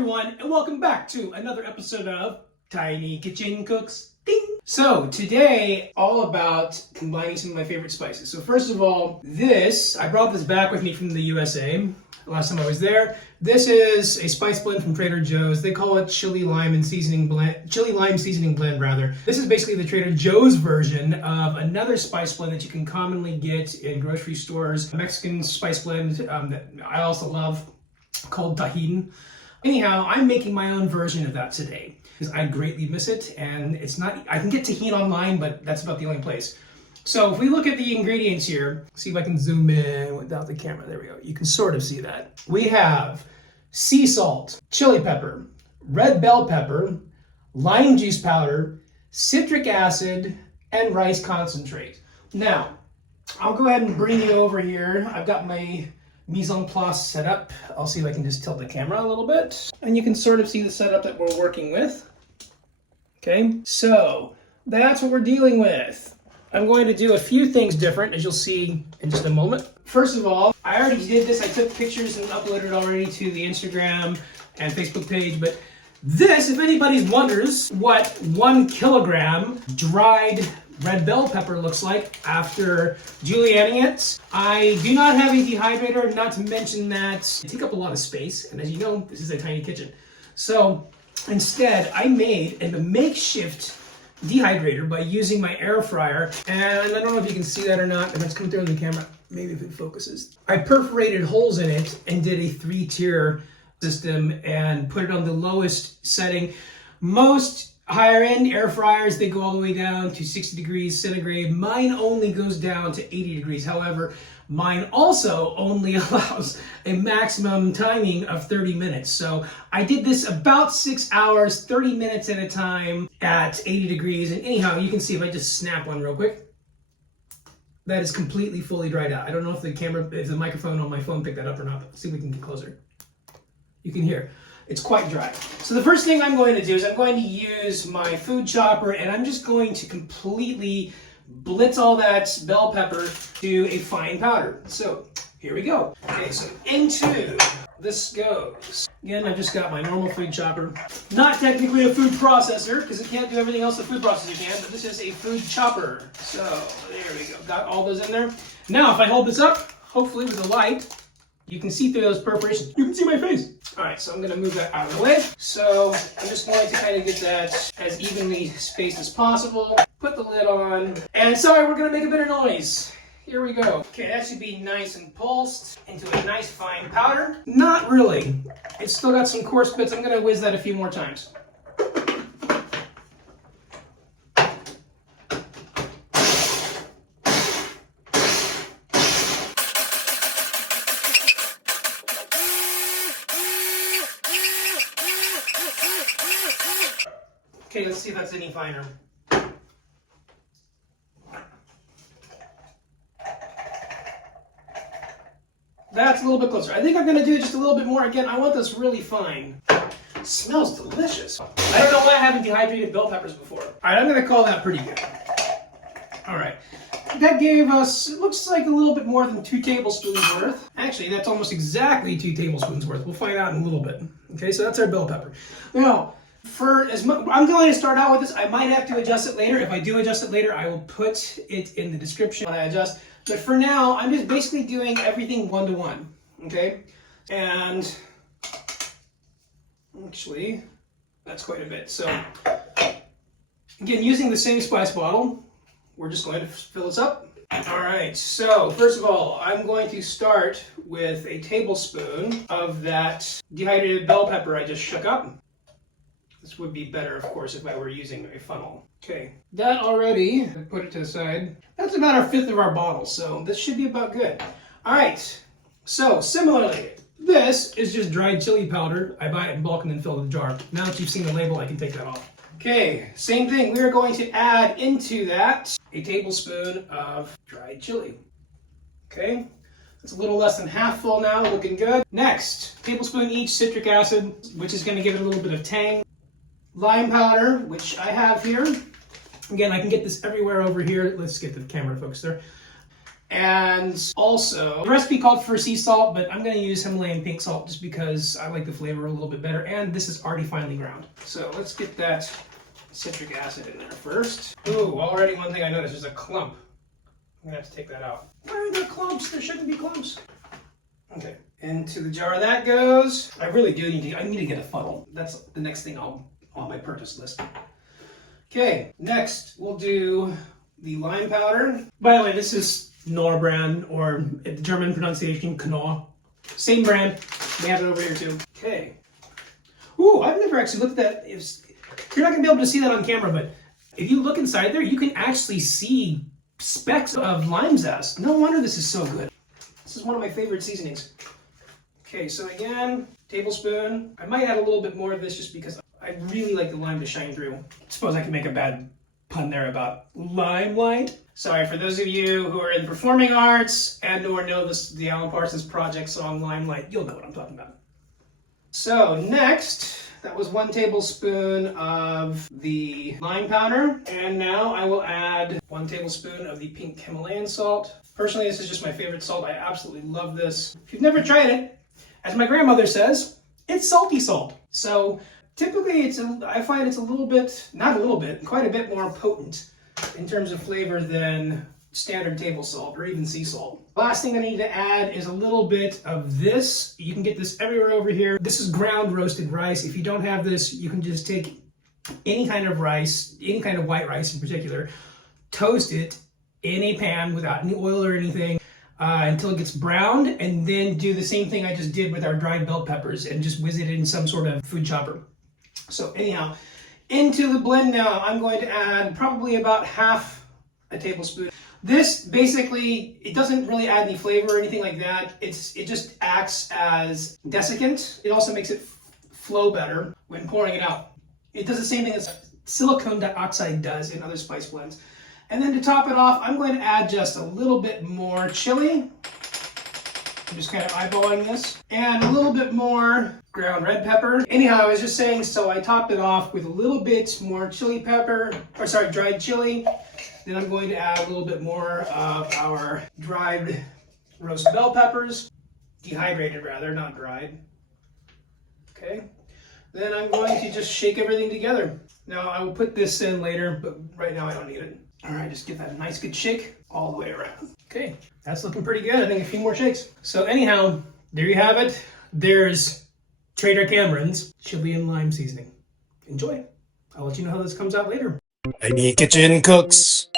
everyone, and welcome back to another episode of Tiny Kitchen Cooks. Ding! So today, all about combining some of my favorite spices. So first of all, I brought this back with me from the USA last time I was there. This is a spice blend from Trader Joe's. They call it chililime seasoning blend rather. This is basically the Trader Joe's version of another spice blend that you can commonly get in grocery stores. A Mexican spice blend that I also love, called Tajin. Anyhow, I'm making my own version of that today because I greatly miss it, and it's not, I can get Tajin online, but that's about the only place. So if we look at the ingredients here, see if I can zoom in without the camera, there we go. You can sort of see that. We have sea salt, chili pepper, red bell pepper, lime juice powder, citric acid, and rice concentrate. Now, I'll go ahead and bring you over here. I've got my mise en place set up. I'll see if I can just tilt the camera a little bit. And you can sort of see the setup that we're working with. Okay, so that's what we're dealing with. I'm going to do a few things different, as you'll see in just a moment. First of all, I already did this. I took pictures and uploaded it already to the Instagram and Facebook page, but this, if anybody wonders what 1 kilogram dried red bell pepper looks like after julienning it, I do not have a dehydrator, not to mention that I take up a lot of space, and as you know, this is a tiny kitchen. So instead, I made a makeshift dehydrator by using my air fryer, and I don't know if you can see that or not, if it's coming through on the camera, maybe if it focuses. I perforated holes in it and did a 3-tier system and put it on the lowest setting. Most higher end air fryers, they go all the way down to 60 degrees centigrade. Mine only goes down to 80 degrees. However, mine also only allows a maximum timing of 30 minutes. So I did this about 6 hours, 30 minutes at a time at 80 degrees. And anyhow, you can see if I just snap one real quick, that is completely fully dried out. I don't know if the microphone on my phone picked that up or not, but let's see if we can get closer. You can hear. It's quite dry. So the first thing I'm going to do is I'm going to use my food chopper, and I'm just going to completely blitz all that bell pepper to a fine powder. So here we go. Okay, so into this goes. Again, I've just got my normal food chopper. Not technically a food processor, because it can't do everything else a food processor can, but this is a food chopper. So there we go. Got all those in there. Now, if I hold this up, hopefully with the light, you can see through those perforations. You can see my face. All right, so I'm gonna move that out of the way. So I'm just going to kind of get that as evenly spaced as possible. Put the lid on. And sorry, we're gonna make a bit of noise. Here we go. Okay, that should be nice and pulsed into a nice fine powder. Not really. It's still got some coarse bits. I'm gonna whiz that a few more times. Okay, let's see if that's any finer. That's a little bit closer. I think I'm going to do just a little bit more. Again, I want this really fine. It smells delicious. I don't know why I haven't dehydrated bell peppers before. All right, I'm going to call that pretty good. All right. That gave us, it looks like a little bit more than 2 tablespoons worth. Actually, that's almost exactly 2 tablespoons worth. We'll find out in a little bit. Okay, so that's our bell pepper. Now, I'm going to start out with this. I might have to adjust it later. If I do adjust it later, I will put it in the description when I adjust. But for now, I'm just basically doing everything 1-to-1. Okay? And actually, that's quite a bit. So, again, using the same spice bottle, we're just going to fill this up. All right, so first of all, I'm going to start with a tablespoon of that dehydrated bell pepper I just shook up. This would be better, of course, if I were using a funnel. Okay, that already, put it to the side. That's about 1/5 of our bottle, so this should be about good. All right, so similarly, this is just dried chili powder. I buy it in bulk and then fill the jar. Now that you've seen the label, I can take that off. Okay, same thing. We are going to add into that a tablespoon of dried chili. Okay, it's a little less than half full now, looking good. Next, tablespoon each citric acid, which is going to give it a little bit of tang. Lime powder, which I have here. Again, I can get this everywhere over here. Let's get the camera focused there. And also, the recipe called for sea salt, but I'm going to use Himalayan pink salt just because I like the flavor a little bit better. And this is already finely ground. So let's get that citric acid in there first. Ooh, already one thing I noticed is a clump. I'm going to have to take that out. Why are there clumps? There shouldn't be clumps. Okay, into the jar that goes. I really do need to get a funnel. That's the next thing on my purchase list. Okay, next we'll do the lime powder. By the way, this is Knorr brand, or the German pronunciation, Knorr. Same brand. We have it over here too. Okay. Ooh, I've never actually looked at that. You're not gonna be able to see that on camera, but if you look inside there, you can actually see specks of lime zest. No wonder this is so good. This is one of my favorite seasonings. Okay, so again, tablespoon. I might add a little bit more of this just because I really like the lime to shine through. I suppose I can make a bad pun there about limelight. Sorry, for those of you who are in performing arts and or know the Alan Parsons Project song Limelight, you'll know what I'm talking about. So next, that was 1 tablespoon of the lime powder. And now I will add 1 tablespoon of the Pink Himalayan Salt. Personally, this is just my favorite salt. I absolutely love this. If you've never tried it, as my grandmother says, it's salty salt. So typically I find it's a little bit, not a little bit, quite a bit more potent in terms of flavor than standard table salt or even sea salt. Last thing I need to add is a little bit of this. You can get this everywhere over here. This is ground roasted rice. If you don't have this, you can just take any kind of rice, any kind of white rice in particular, toast it in a pan without any oil or anything until it gets browned, and then do the same thing I just did with our dried bell peppers and just whiz it in some sort of food chopper. So anyhow, into the blend now, I'm going to add probably about half a tablespoon. This basically, it doesn't really add any flavor or anything like that. It just acts as desiccant. It also makes it flow better when pouring it out. It does the same thing as silicone dioxide does in other spice blends. And then to top it off, I'm going to add just a little bit more chili. I'm just kind of eyeballing this. And a little bit more ground red pepper. Anyhow, I was just saying, so I topped it off with a little bit more chili pepper, or sorry, dried chili. Then I'm going to add a little bit more of our dried roast bell peppers. Dehydrated rather, not dried. Okay. Then I'm going to just shake everything together. Now I will put this in later, but right now I don't need it. All right, just get that nice good shake all the way around. Okay, that's looking pretty good. I think a few more shakes. So anyhow, there you have it. There's Trader Cameron's chili and lime seasoning. Enjoy. I'll let you know how this comes out later. Any kitchen cooks.